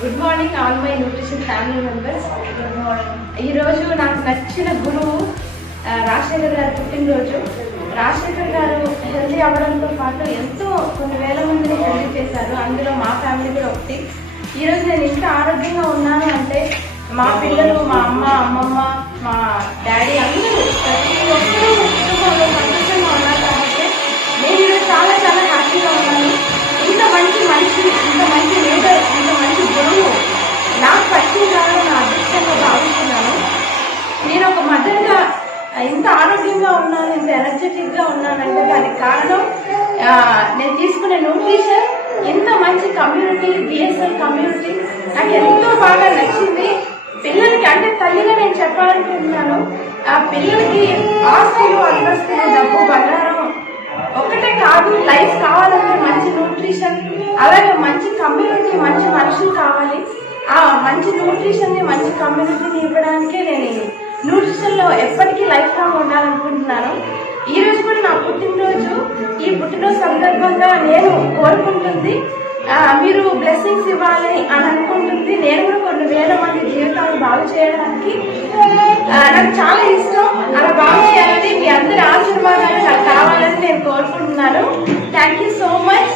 Good morning all my nutrition family members. ఈ రోజు నాకు నచ్చిన గురువు రాజశేఖర్ గారి పుట్టినరోజు. రాజశేఖర్ గారు హెల్దీ అవ్వడంతో పాటు ఎంతో కొన్ని వేల మందిని హెల్దీ చేశారు. అందులో మా ఫ్యామిలీ కూడా ఒకటి. ఈరోజు నేను ఇంత ఆరోగ్యంగా ఉన్నాను అంటే మా పిల్లలు, మా అమ్మ, అమ్మమ్మ, మా డాడీ అందరూ ప్రతి ఒక్కరూ కుటుంబంలో సంతోషంగా ఉన్నారు కాబట్టి నేను ఈరోజు చాలా చాలా హ్యాపీగా ఉన్నాను. ఇంత మంచి మనిషి, ఇంత మంచి లీడర్, ఇంత మంచి గురువు నాకు పట్టించాలని నా అదృష్టంగా భావిస్తున్నాను. నేను ఒక మదర్గా ఇంత ఆరోగ్యంగా ఉన్నాను, ఇంత ఎనర్జెటిక్ గా ఉన్నానంటే దానికి కారణం నేను తీసుకునే న్యూట్రిషన్, ఇంత మంచి కమ్యూనిటీ, బిఎస్ఎల్ కమ్యూనిటీ నాకు ఎంతో బాగా నచ్చింది. పిల్లలకి అంటే తల్లిగా నేను చెప్పాలనుకుంటున్నాను, ఆ పిల్లలకి ఆస్తులు, అంతస్తులు, డబ్బు, బంగారం ఒక్కటే కాదు, లైఫ్ కావాలంటే మంచి న్యూట్రిషన్, అలాగే మంచి కమ్యూనిటీ, మంచి మనుషులు కావాలి. ఆ మంచి న్యూట్రిషన్ ని, మంచి కమ్యూనిటీని ఇవ్వడానికే నేను న్యూట్రిషన్ లో ఎప్పటికీ లైఫ్ లాంగ్ ఉండాలనుకుంటున్నాను. ఈ రోజు కూడా నా పుట్టినరోజు. ఈ పుట్టినరోజు సందర్భంగా నేను కోరుకుంటుంది మీరు బ్లెస్సింగ్స్ ఇవ్వాలి అని అనుకుంటుంది. నేను కూడా కొన్ని వేల మంది జీవితాలు బాగు చేయడానికి నాకు చాలా ఇష్టం. అలా బాగు చేయాలని మీ అందరి ఆశీర్వాదాలు నాకు కావాలని నేను కోరుకుంటున్నాను. Thank you so much.